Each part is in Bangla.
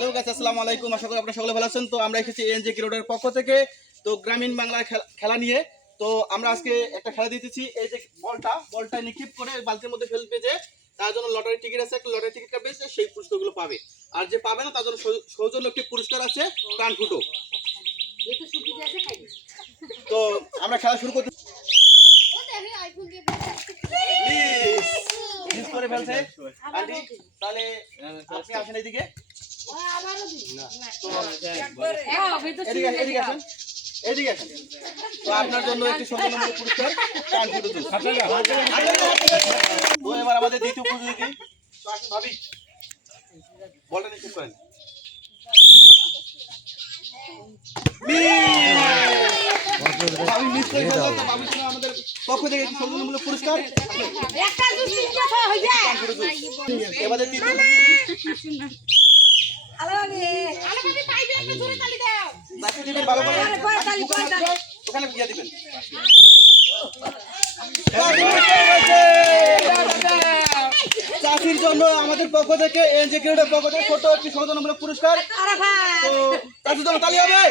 হ্যালো গাইস, আসসালামু আলাইকুম। আশা করি আপনারা সকলে ভালো আছেন। তো আমরা এসেছি এনজে রোডের পক্ষ থেকে তো গ্রামীণ বাংলার খেলা নিয়ে। তো আমরা আজকে একটা খেলা দিতেছি। এই যে বলটা নিক্ষেপ করে বালতির মধ্যে ফেলবে, যে তার জন্য লটারি টিকিট আছে, একটা লটারি টিকিট কাটবে, সেই পুরস্কারগুলো পাবে। আর যে পাবে না তার জন্য সৌজন্য একটি পুরস্কার আছে, প্রাণ ফুটো। তো আমরা খেলা শুরু করতে করে ফেলছে আন্টি, তাহলে আপনি আসেন এইদিকে। এদিকে আসেন। তো আপনার জন্য একটি সম্মানজনক পুরস্কার, প্রাণ ফুটো জুস। তো এবার আমাদের দ্বিতীয় প্রতিযোগী, তো আসেন ভাবি, বলটা নিক্ষেপ করেন। আমাদের পক্ষ থেকে একটি সম্মানমূলক পুরস্কার। এবারে তৃতীয় ওখানে বিয়ে দিবেন। চাষির জন্য আমাদের পক্ষ থেকে এনজে ক্রিকেটের পক্ষ থেকে ছোট একটি সম্মানমূলক পুরস্কার। তো চাষির জন্য তালি হবে।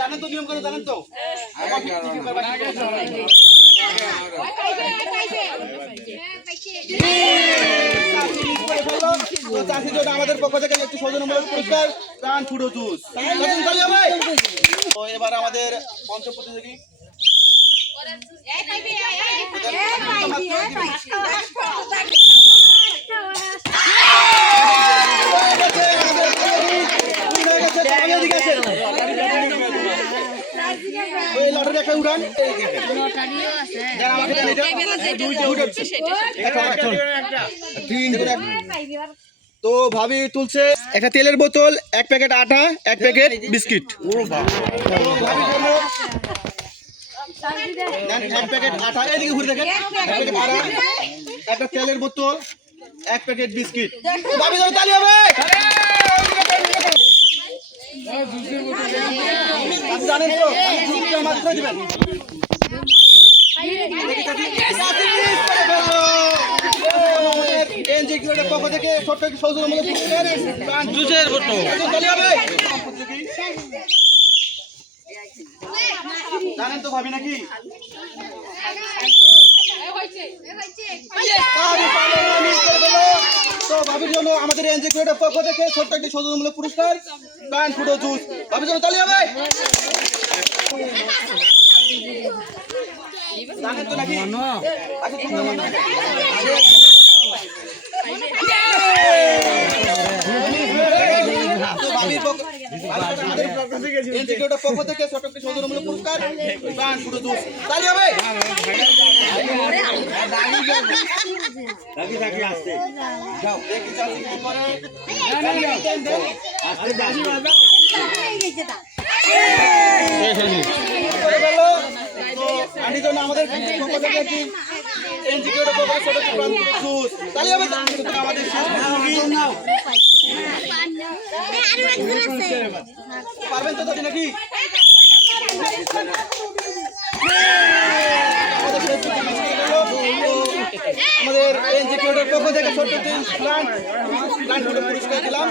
জানেন তো নিয়ম করে, জানেন তো? চাষির জন্য আমাদের পক্ষ থেকে একটি সৌজন্যমূলক পুরস্কার, প্রাণ ফুটো জুস। তো এবার আমাদের পঞ্চম প্রতিযোগী, লটারি একটা উড়ান। তো ভাবি তুলছে একটা তেলের বোতল, এক প্যাকেট আটা, এক প্যাকেট বিস্কিট। এক প্যাকেট আটা, এদিকে ঘুরে দেখেন, একটা তেলের বোতল, এক প্যাকেট বিস্কিট। ভাবি ধরে তালি হবে। জানেন তো মাত্র দিবেন। পক্ষ থেকে ছোট্ট একটি সৌজন্যমূলক পুরস্কার, জানেন তো ভাবি নাকি? তো ভাবির জন্য আমাদের এনজে ক্রিকেটের পক্ষ থেকে ছোট্ট একটি সৌজন্যমূলক পুরস্কার, প্রাণ ফুটো জুস। ভাবির জন্য তালি হবে। জানেন তো নাকি? পক্ষ থেকে ছোট একটি সৌজন্যমূলক পুরস্কার, প্রাণ ফুটো জুস। তালি হবে। আমাদের পক্ষ থেকে একটি এনজিওর পক্ষ থেকে ছোট একটি প্রাণ ফুটো জুস। তালি হবে। আমাদের পারবেন তো দাদি নাকি? আমাদের এনজে ক্রিকেটের পক্ষ থেকে ছোট্ট একটি প্রাণ ফুটো পুরস্কার দিলাম।